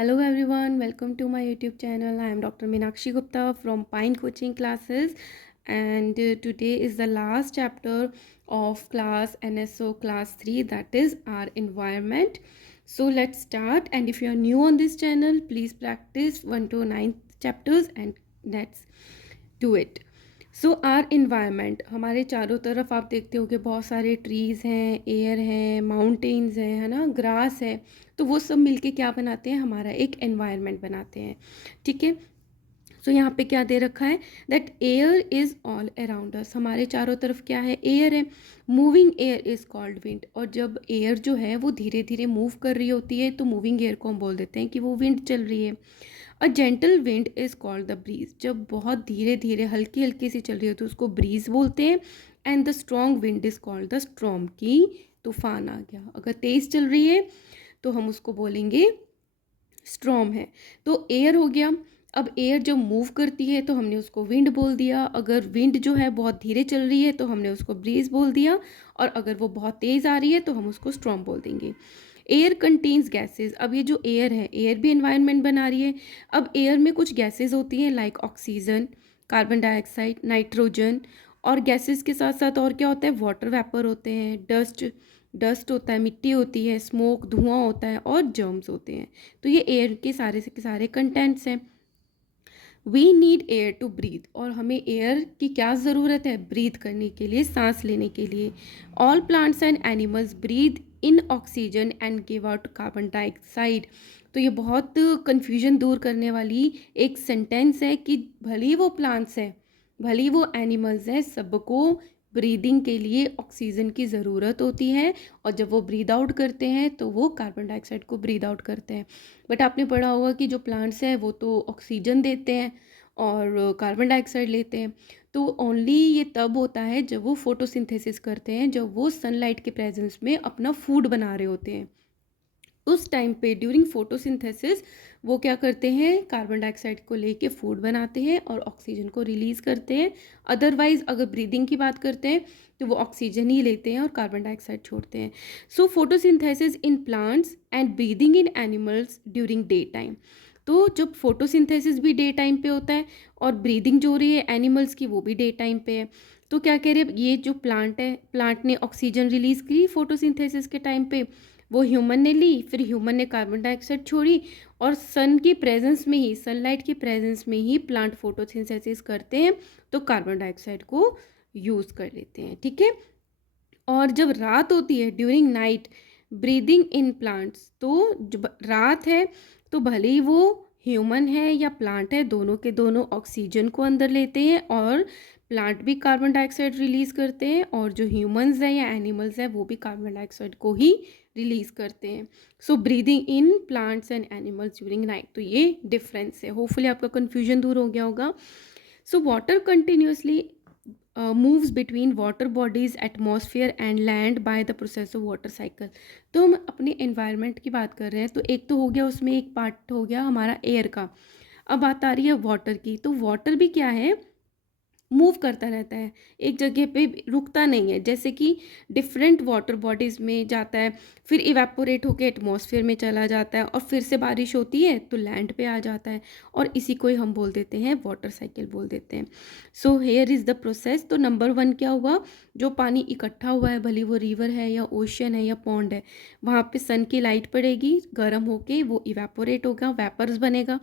Hello everyone, welcome to my YouTube channel. I am Dr. Meenakshi Gupta from Pine Coaching Classes, and today is the last chapter of class NSO class 3, that is our environment. So let's start, and if you are new on this channel, please practice 1 to 9 chapters and let's do it. So are environment, हमारे चारों तरफ आप देखते हो कि बहुत सारे trees हैं, एयर हैं, माउंटेन्स हैं, है ना, ग्रास है। तो वो सब मिलके क्या बनाते हैं, हमारा एक एनवायरनमेंट बनाते हैं। ठीक है। सो यहाँ पे क्या दे रखा है, that air is all around us. हमारे चारों तरफ क्या है, एयर है। Moving air is called wind. और जब एयर जो है वो धीरे धीरे मूव कर रही होती है तो मूविंग एयर को हम बोल देते हैं कि वो विंड चल रही है। A gentle wind is called the breeze. जब बहुत धीरे धीरे हल्की हल्की सी चल रही हो तो उसको ब्रीज बोलते हैं। And the strong wind is called the storm, की तूफान आ गया। अगर तेज़ चल रही है तो हम उसको बोलेंगे स्ट्रॉम है। तो एयर हो गया। अब एयर जब मूव करती है तो हमने उसको विंड बोल दिया। अगर विंड जो है बहुत धीरे चल रही है तो हमने उसको ब्रीज बोल दिया। और अगर वो बहुत तेज़ आ रही है तो हम उसको स्ट्रॉम बोल देंगे। Air contains gases. अब ये जो एयर है, एयर भी एनवायरनमेंट बना रही है। अब एयर में कुछ गैसेज होती हैं like oxygen, carbon dioxide, nitrogen. और गैसेज के साथ साथ और क्या होता है, वाटर वेपर होते हैं, डस्ट होता है, मिट्टी होती है, स्मोक, धुआं होता है, और जर्म्स होते हैं। तो ये एयर के सारे कंटेंट्स हैं। We need air to breathe. और हमें एयर की क्या ज़रूरत है, ब्रीथ करने के लिए, सांस लेने के लिए। All plants and animals breathe in oxygen and give out carbon dioxide. तो ये बहुत कन्फ्यूजन दूर करने वाली एक सेंटेंस है कि भले वो प्लांट्स हैं, भले वो एनिमल्स हैं, सबको ब्रीदिंग के लिए ऑक्सीजन की ज़रूरत होती है। और जब वो ब्रीद आउट करते हैं तो वो कार्बन डाइऑक्साइड को ब्रीद आउट करते हैं। बट आपने पढ़ा होगा कि जो प्लांट्स हैं वो तो ऑक्सीजन देते हैं और कार्बन डाइऑक्साइड लेते हैं। तो ओनली ये तब होता है जब वो फोटोसिंथेसिस करते हैं, जब वो सनलाइट के प्रेजेंस में अपना फूड बना रहे होते हैं। उस टाइम पे ड्यूरिंग फोटोसिंथेसिस वो क्या करते हैं, कार्बन डाइऑक्साइड को लेके फूड बनाते हैं और ऑक्सीजन को रिलीज़ करते हैं। अदरवाइज अगर ब्रीदिंग की बात करते हैं तो वो ऑक्सीजन ही लेते हैं और कार्बन डाइऑक्साइड छोड़ते हैं। सो photosynthesis in plants and breathing in animals during day time. तो जब फोटोसिंथेसिस भी डे टाइम पे होता है और ब्रीदिंग जो हो रही है एनिमल्स की वो भी डे टाइम पे है। तो क्या कह रहे हैं, ये जो प्लांट है, प्लांट ने ऑक्सीजन रिलीज़ की फोटोसिंथेसिस के टाइम पे, वो ह्यूमन ने ली, फिर ह्यूमन ने कार्बन डाइऑक्साइड छोड़ी। और सन की प्रेजेंस में ही, सनलाइट की प्रेजेंस में ही प्लांट फोटोसिंथेसिस करते हैं तो कार्बन डाइऑक्साइड को यूज़ कर लेते हैं। ठीक है। और जब रात होती है, during night breathing in plants, तो जब रात है तो भले ही वो ह्यूमन है या प्लांट है, दोनों के दोनों ऑक्सीजन को अंदर लेते हैं और प्लांट भी कार्बन डाइऑक्साइड रिलीज़ करते हैं, और जो ह्यूमंस हैं या एनिमल्स हैं वो भी कार्बन डाइऑक्साइड को ही रिलीज़ करते हैं। So breathing in plants and animals during night, तो ये डिफरेंस है। होपफुली आपका कन्फ्यूजन दूर हो गया होगा। So water continuously moves between water bodies, atmosphere and land by the process of water cycle। तो हम अपने environment की बात कर रहे हैं, तो एक तो हो गया, उसमें एक पार्ट हो गया हमारा एयर का। अब बात आ रही है वाटर की। तो वाटर भी क्या है, मूव करता रहता है, एक जगह पे रुकता नहीं है। जैसे कि डिफरेंट वाटर बॉडीज़ में जाता है, फिर इवेपोरेट होकर एटमॉस्फेयर में चला जाता है, और फिर से बारिश होती है तो लैंड पे आ जाता है, और इसी को ही हम बोल देते हैं वाटर साइकिल बोल देते हैं। So here is the process. तो नंबर 1 क्या हुआ, जो पानी इकट्ठा हुआ है, भले वो रिवर है या ओशन है या पॉन्ड है, वहाँ पे सन की लाइट पड़ेगी, गर्म होके वो इवेपोरेट होगा, वेपर्स बनेगा,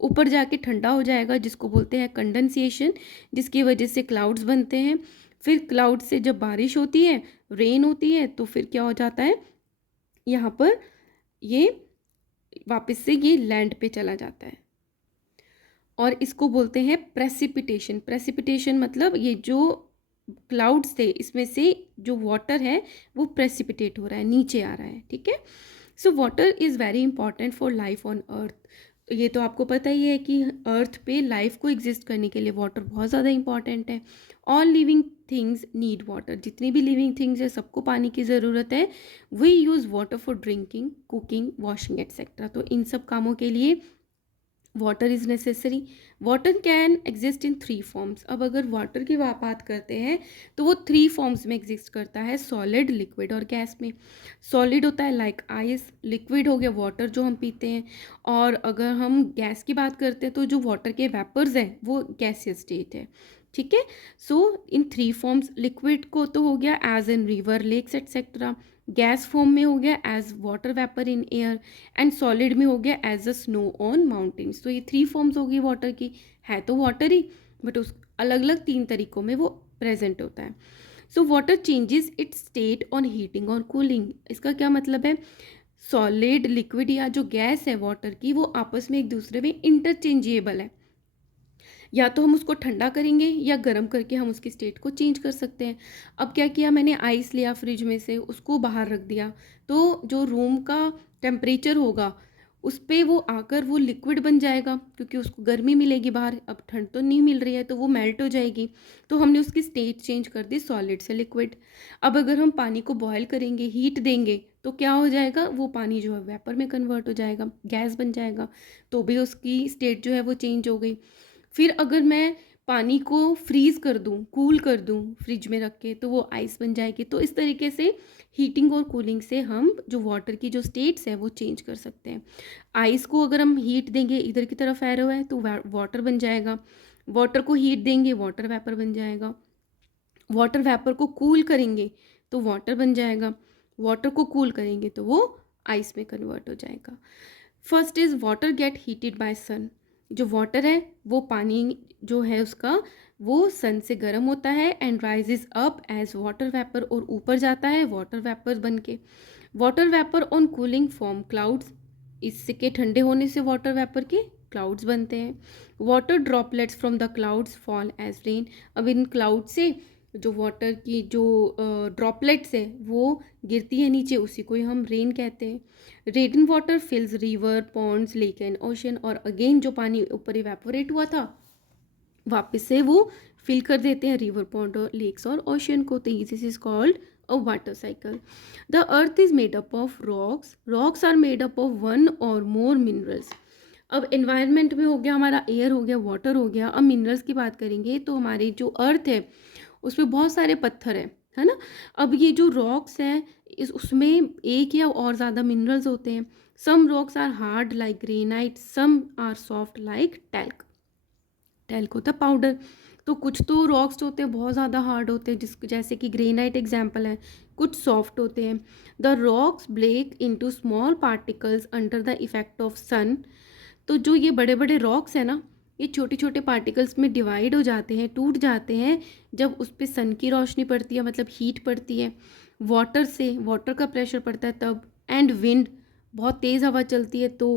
ऊपर जाके ठंडा हो जाएगा, जिसको बोलते हैं कंडेंसेशन, जिसकी वजह से क्लाउड्स बनते हैं। फिर क्लाउड से जब बारिश होती है, रेन होती है, तो फिर क्या हो जाता है, यहाँ पर ये वापस से ये लैंड पे चला जाता है, और इसको बोलते हैं प्रेसिपिटेशन। प्रेसिपिटेशन मतलब ये जो क्लाउड्स थे इसमें से जो वाटर है वो प्रेसिपिटेट हो रहा है, नीचे आ रहा है। ठीक है। So water is very important for life on earth. ये तो आपको पता ही है कि अर्थ पे लाइफ को एग्जिस्ट करने के लिए वाटर बहुत ज़्यादा इंपॉर्टेंट है। All living things need water. जितनी भी लिविंग थिंग्स है सबको पानी की ज़रूरत है। We use water for drinking, cooking, washing etcetera. तो इन सब कामों के लिए water is necessary. Water can exist in three forms. अब अगर वाटर की बात करते हैं तो वो थ्री फॉर्म्स में एग्जिस्ट करता है, सॉलिड, लिक्विड और गैस में। सॉलिड होता है लाइक आइस, लिक्विड हो गया वाटर जो हम पीते हैं, और अगर हम गैस की बात करते हैं तो जो वाटर के वेपर्स हैं वो गैसियस स्टेट है। ठीक है। So in three forms, liquid को तो हो गया as in river, lakes etcetera, gas form में हो गया as water vapour in air, and solid में हो गया as a snow on mountains. तो ये थ्री फॉर्म्स होगी वाटर की, है तो वाटर ही बट उस अलग अलग तीन तरीकों में वो प्रेजेंट होता है। So water changes it's state on heating और कूलिंग। इसका क्या मतलब है, सॉलिड, लिक्विड या जो गैस है वाटर की वो आपस में एक दूसरे में इंटरचेंजेबल है। या तो हम उसको ठंडा करेंगे या गर्म करके हम उसकी स्टेट को चेंज कर सकते हैं। अब क्या किया मैंने, आइस लिया फ्रिज में से, उसको बाहर रख दिया, तो जो रूम का टेम्परेचर होगा उस पर वो आकर वो लिक्विड बन जाएगा, क्योंकि उसको गर्मी मिलेगी बाहर, अब ठंड तो नहीं मिल रही है तो वो मेल्ट हो जाएगी। तो हमने उसकी स्टेट चेंज कर दी सॉलिड से लिक्विड। अब अगर हम पानी को बॉयल करेंगे, हीट देंगे, तो क्या हो जाएगा, वो पानी जो है वेपर में कन्वर्ट हो जाएगा, गैस बन जाएगा, तो भी उसकी स्टेट जो है वो चेंज हो गई। फिर अगर मैं पानी को फ्रीज़ कर दूं, कूल कर दूं फ्रिज में रख के, तो वो आइस बन जाएगी। तो इस तरीके से हीटिंग और कूलिंग से हम जो वाटर की जो स्टेट्स है वो चेंज कर सकते हैं। आइस को अगर हम हीट देंगे, इधर की तरफ एरो है तो वाटर बन जाएगा, वाटर को हीट देंगे वाटर वेपर बन जाएगा, वाटर वेपर को कूल करेंगे तो वाटर बन जाएगा, वाटर को कूल करेंगे तो वो आइस में कन्वर्ट हो जाएगा। First is water get heated by sun. जो वाटर है वो पानी जो है उसका वो सन से गर्म होता है and rises up as water vapour, और ऊपर जाता है वाटर वेपर बन के। Water vapour on cooling form clouds. इसके ठंडे होने से वाटर वेपर के क्लाउड्स बनते हैं। Water droplets from the clouds fall as rain. अब इन क्लाउड से जो वाटर की जो ड्रॉपलेट्स है वो गिरती है नीचे, उसी को ही हम रेन कहते हैं। Rain water fills river, ponds, lake and ocean. और अगेन जो पानी ऊपर इवेपोरेट हुआ था वापस से वो फिल कर देते हैं रिवर, पॉन्ड और लेक्स और ओशन को। तो this is called a water cycle. The earth is made up of rocks. Rocks are made up of one or more minerals. अब एनवायरनमेंट में हो गया हमारा, एयर हो गया, वाटर हो गया। अब मिनरल्स की बात करेंगे तो हमारी जो अर्थ है उसमें बहुत सारे पत्थर है ना। अब ये जो रॉक्स हैं उसमें एक या और ज़्यादा मिनरल्स होते हैं। Some rocks are hard like granite, some are soft like talc. Talc होता है पाउडर। तो कुछ तो रॉक्स होते हैं बहुत ज़्यादा हार्ड होते हैं, जिस जैसे कि ग्रेनाइट एग्जाम्पल है, कुछ सॉफ्ट होते हैं। The rocks break into small particles under the effect of sun. तो जो ये बड़े बड़े रॉक्स हैं ना, ये छोटे छोटे पार्टिकल्स में डिवाइड हो जाते हैं, टूट जाते हैं जब उस पर सन की रोशनी पड़ती है, मतलब हीट पड़ती है, वाटर से, वाटर का प्रेशर पड़ता है तब, एंड विंड, बहुत तेज़ हवा चलती है तो,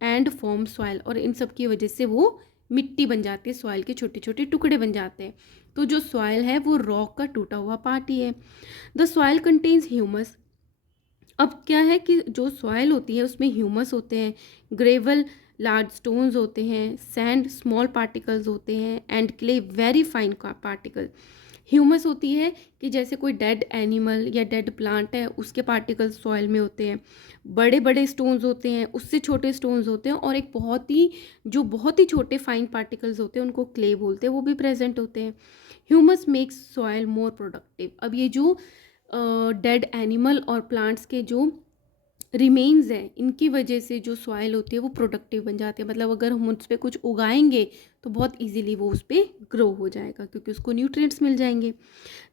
एंड फॉर्म सॉइल, और इन सब की वजह से वो मिट्टी बन जाती है, सॉइल के छोटे छोटे टुकड़े बन जाते हैं। तो जो सॉइल है वो रॉक का टूटा हुआ पार्ट ही है। The soil contains humus. अब क्या है कि जो सॉइल होती है उसमें ह्यूमस होते हैं, ग्रेवल लार्ज स्टोन्स होते हैं, सैंड स्मॉल पार्टिकल्स होते हैं, and clay very fine particle. Humus होती है कि जैसे कोई डेड एनिमल या डेड प्लांट है उसके पार्टिकल्स सॉइल में होते हैं, बड़े बड़े स्टोन्स होते हैं, उससे छोटे स्टोन्स होते हैं, और एक बहुत ही छोटे फाइन पार्टिकल्स होते हैं उनको क्ले बोलते हैं, वो भी प्रेजेंट होते हैं। Humus makes soil more productive. अब ये जो डेड एनिमल और प्लांट्स के जो रिमेन्स हैं इनकी वजह से जो सॉइल होती है वो प्रोडक्टिव बन जाती है, मतलब अगर हम उस पर कुछ उगाएंगे तो बहुत इजीली वो उस पर ग्रो हो जाएगा क्योंकि उसको न्यूट्रिएंट्स मिल जाएंगे।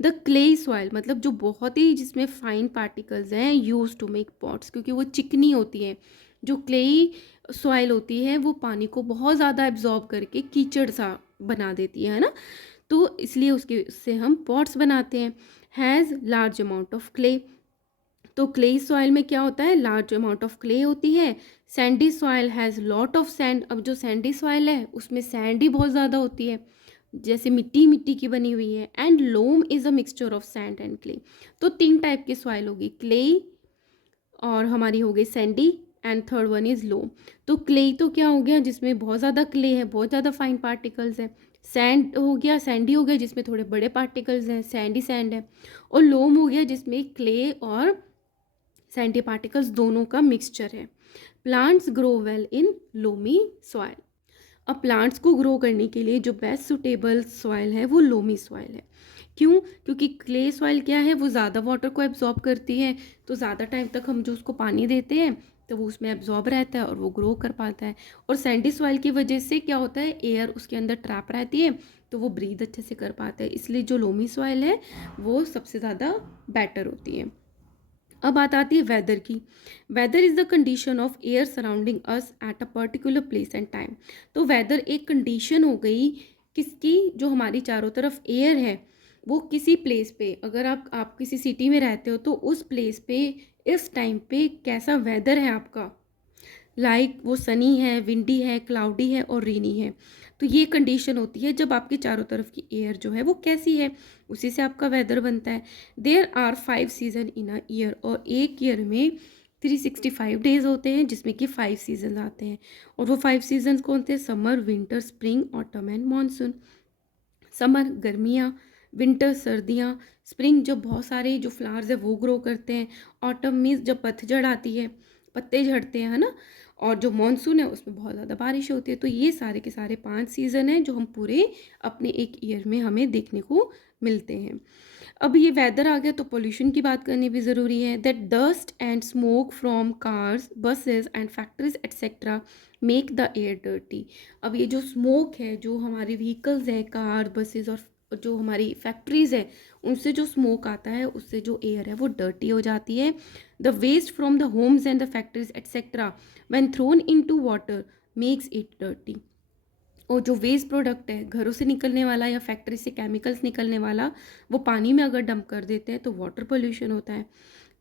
द क्ले सॉइल मतलब जो बहुत ही जिसमें फाइन पार्टिकल्स हैं, यूज टू मेक पॉट्स, क्योंकि वो चिकनी होती है। जो क्लेई सॉइल होती है वो पानी को बहुत ज़्यादा एब्जॉर्ब करके कीचड़ सा बना देती है ना, तो इसलिए उससे हम पॉट्स बनाते हैं। Has large amount of clay. तो क्ले सॉइल में क्या होता है, लार्ज अमाउंट ऑफ क्ले होती है। Sandy soil has lot of sand. अब जो सैंडी सॉइल है उसमें सैंड ही बहुत ज़्यादा होती है, जैसे मिट्टी मिट्टी की बनी हुई है। And loam is a mixture of sand and clay. तो तीन टाइप की सॉइल होगी, क्ले और हमारी हो गई sandy, and third one is loam. तो क्ले तो क्या हो गया जिसमें बहुत ज़्यादा क्ले है, बहुत ज़्यादा फाइन पार्टिकल्स हैं। सैंड हो गया, सैंडी हो गया जिसमें थोड़े बड़े पार्टिकल्स हैं, सैंडी सैंड है। और लोम हो गया जिसमें क्ले और सैंडी पार्टिकल्स दोनों का मिक्सचर है। Plants grow well in loamy soil. अब प्लांट्स को ग्रो करने के लिए जो बेस्ट सुटेबल सॉइल है वो लोमी सॉइल है। क्यों? क्योंकि क्ले सॉइल क्या है, वो ज़्यादा वाटर को एब्जॉर्ब करती है, तो ज़्यादा टाइम तक हम जो उसको पानी देते हैं तो वो उसमें एब्जॉर्ब रहता है और वो ग्रो कर पाता है। और सैंडी सॉइल की वजह से क्या होता है, एयर उसके अंदर ट्रैप रहती है तो वो ब्रीद अच्छे से कर पाता है। इसलिए जो लोमी सॉइल है वो सबसे ज़्यादा बेटर होती है। अब बात आती है वेदर की। Weather is the condition of air surrounding us at a particular place and time. तो वेदर एक कंडीशन हो गई किसकी, जो हमारी चारों तरफ एयर है वो किसी प्लेस पे, अगर आप किसी सिटी में रहते हो तो उस प्लेस पे इस टाइम पे कैसा वेदर है आपका, वो सनी है, विंडी है, क्लाउडी है और रेनी है। तो ये कंडीशन होती है जब आपकी चारों तरफ की एयर जो है वो कैसी है, उसी से आपका वेदर बनता है। There are 5 season in a year, और एक ईयर में 365 डेज होते हैं जिसमें कि 5 सीजन आते हैं। और वो 5 सीजन कौन थे? Summer, winter, spring, autumn and monsoon. Summer गर्मियाँ, विंटर सर्दियाँ, स्प्रिंग जब बहुत सारे जो फ्लावर्स है वो ग्रो करते हैं, ऑटम मीन्स जब पतझड़ आती है, पत्ते झड़ते हैं, है ना, और जो मानसून है उसमें बहुत ज़्यादा बारिश होती है। तो ये सारे के सारे 5 सीज़न हैं जो हम पूरे अपने एक ईयर में हमें देखने को मिलते हैं। अब ये वेदर आ गया तो पोल्यूशन की बात करनी भी ज़रूरी है। That dust and smoke from cars, buses and factories etcetera make the air dirty. अब ये जो स्मोक है, जो हमारे व्हीकल्स हैं, कार, बसेस और जो हमारी फैक्ट्रीज़ है, उनसे जो स्मोक आता है उससे जो एयर है वो डर्टी हो जाती है। The waste from the homes and the factories etcetera when thrown into water makes it dirty. और जो वेस्ट प्रोडक्ट है घरों से निकलने वाला या फैक्ट्री से केमिकल्स निकलने वाला, वो पानी में अगर डंप कर देते हैं तो वाटर पोल्यूशन होता है।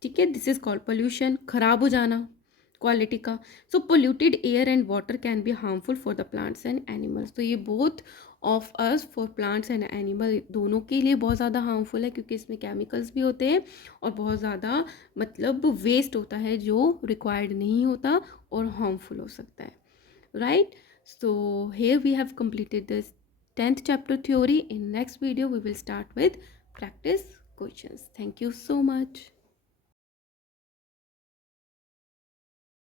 ठीक है, दिस इज कॉल्ड पोल्यूशन, खराब हो जाना क्वालिटी का। So polluted air and water can be harmful for the plants and animals. तो ये both of us, for plants and animal, दोनों के लिए बहुत ज़्यादा हार्मफुल है क्योंकि इसमें केमिकल्स भी होते हैं और बहुत ज़्यादा मतलब वेस्ट होता है जो रिक्वायर्ड नहीं होता और हार्मफुल हो सकता है, right? So here we have completed this 10th chapter theory. In next video we will start with practice questions. Thank you so much.